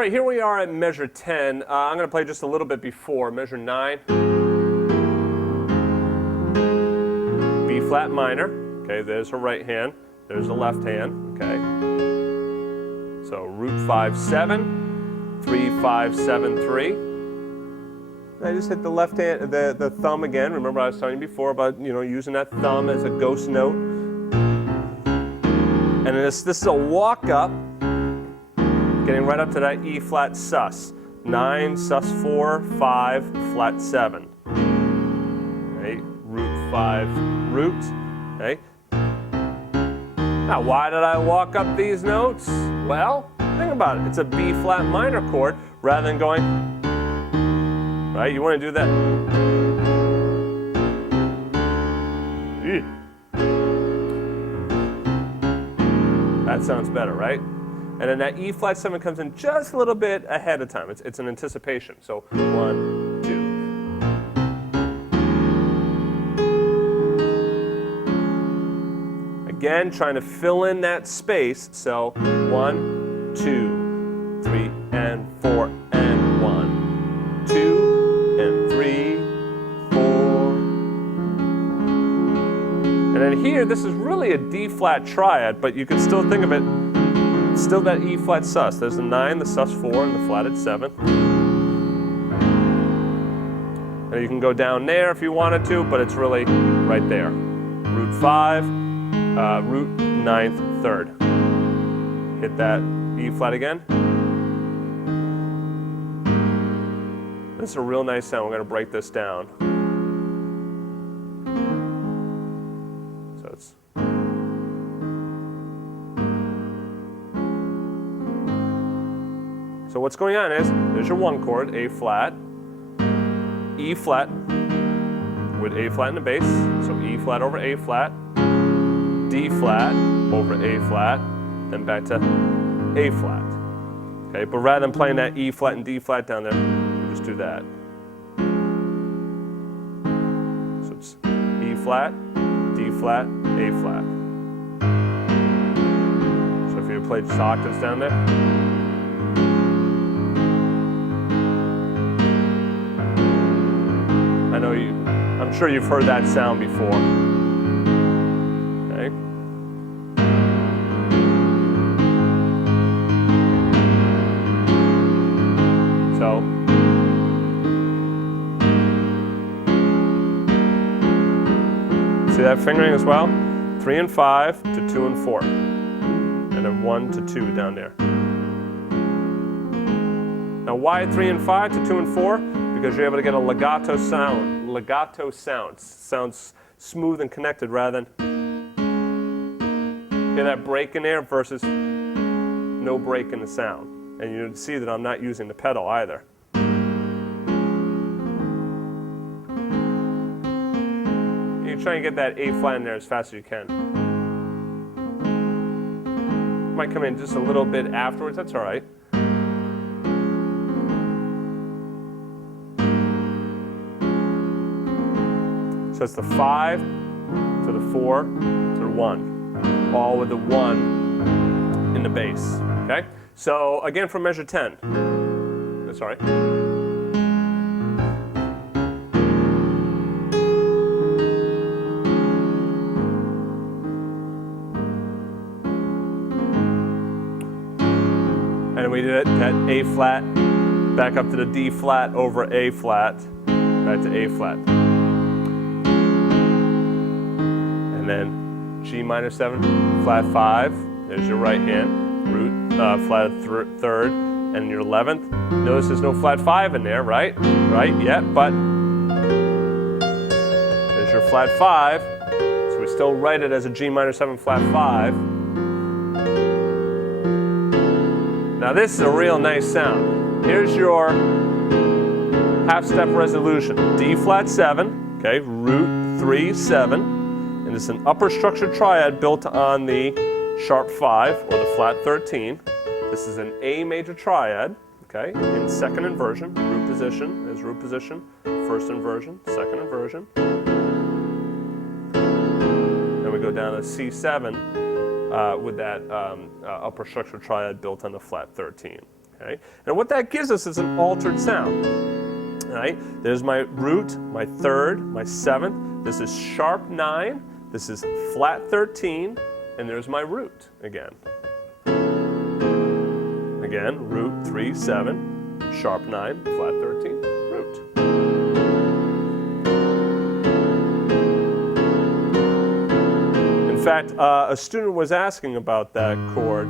All right, here we are at measure 10. I'm going to play just a little bit before measure 9. B flat minor. Okay, there's her right hand. There's the left hand. Okay. So root 5 7, 3 5 7 3. I just hit the left hand, the thumb again. Remember I was telling you before about using that thumb as a ghost note. And this is a walk up. Getting right up to that E flat sus. 9, sus 4, 5, flat 7. Okay, root 5, root. Okay. Now, why did I walk up these notes? Well, think about it. It's a B flat minor chord rather than going, right? You want to do that. That sounds better, right? And then that E flat 7 comes in just a little bit ahead of time. It's an anticipation. So 1, 2. Again, trying to fill in that space. So 1, 2, 3, and 4, and 1, 2, and 3, 4. And then here, this is really a D flat triad, but you can still think of it. Still that E flat sus. There's the 9, the sus 4, and the flatted 7th. And you can go down there if you wanted to, but it's really right there. Root 5, root 9th, 3rd. Hit that E flat again. This is a real nice sound. We're going to break this down. So it's. So what's going on is, there's your 1 chord, A flat, E flat with A flat in the bass, so E flat over A flat, D flat over A flat, then back to A flat. Okay, but rather than playing that E flat and D flat down there, you just do that. So it's E flat, D flat, A flat. So if you played just octaves down there, I'm sure you've heard that sound before. Okay. So, see that fingering as well? 3 and 5 to 2 and 4. And then 1 to 2 down there. Now why 3 and 5 to 2 and 4? Because you're able to get a legato sound. Legato sounds smooth and connected rather than hear that break in there versus no break in the sound. And you see that I'm not using the pedal either. You're trying to get that A flat in there as fast as you can. Might come in just a little bit afterwards, that's all right. So it's the 5 to the 4 to the 1, all with the 1 in the bass. Okay. So again, from measure 10. Sorry. And we did that A flat, back up to the D flat over A flat, back to A flat. And then G minor 7, flat 5, there's your right hand, root, flat 3rd, and your 11th. Notice there's no flat 5 in there, right? Right, yeah, but there's your flat 5, so we still write it as a G minor 7 flat 5. Now this is a real nice sound. Here's your half step resolution. D flat 7, okay, root 3, 7. And it's an upper structured triad built on the sharp 5 or the flat 13. This is an A major triad, okay, in second inversion, root position, there's root position, first inversion, second inversion. Then we go down to C7 with that upper structured triad built on the flat 13. Okay? And what that gives us is an altered sound. All right? There's my root, my third, my seventh. This is sharp 9. This is flat 13. And there's my root again. Again, root 3, 7, sharp 9, flat 13, root. In fact, a student was asking about that chord.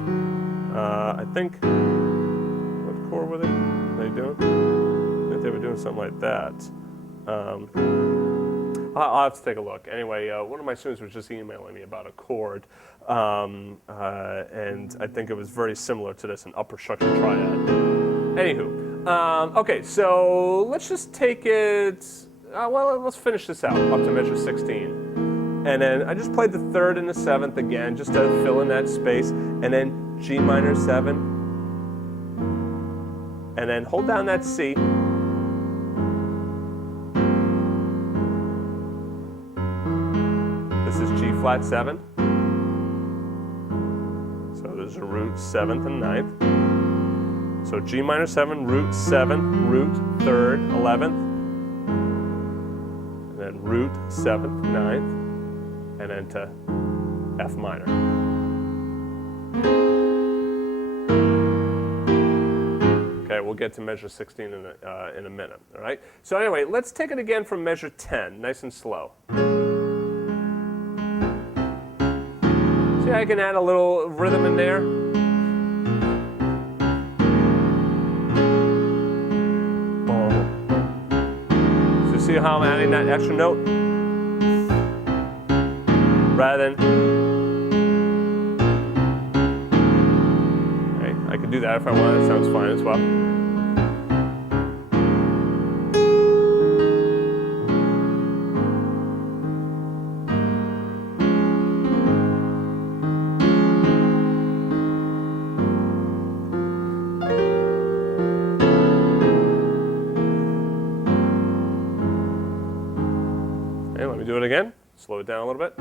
I think, what chord were they doing? I think they were doing something like that. I'll have to take a look. Anyway, one of my students was just emailing me about a chord, and I think it was very similar to this, an upper structure triad. Anywho, okay, so let's just take it, well, let's finish this out up to measure 16. And then I just played the third and the seventh again, just to fill in that space, and then G minor 7, and then hold down that C. This is G flat 7. So there's a root 7th and 9th. So G minor 7, root 7, root 3rd, 11th. And then root 7th, 9th. And then to F minor. Okay, we'll get to measure 16 in a minute, all right? So anyway, let's take it again from measure 10, nice and slow. See, I can add a little rhythm in there. So see how I'm adding that extra note? Rather than, okay, I can do that if I want, it sounds fine as well. Okay, let me do it again, slow it down a little bit.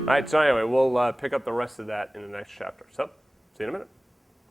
All right, so anyway, we'll pick up the rest of that in the next chapter. So, see you in a minute.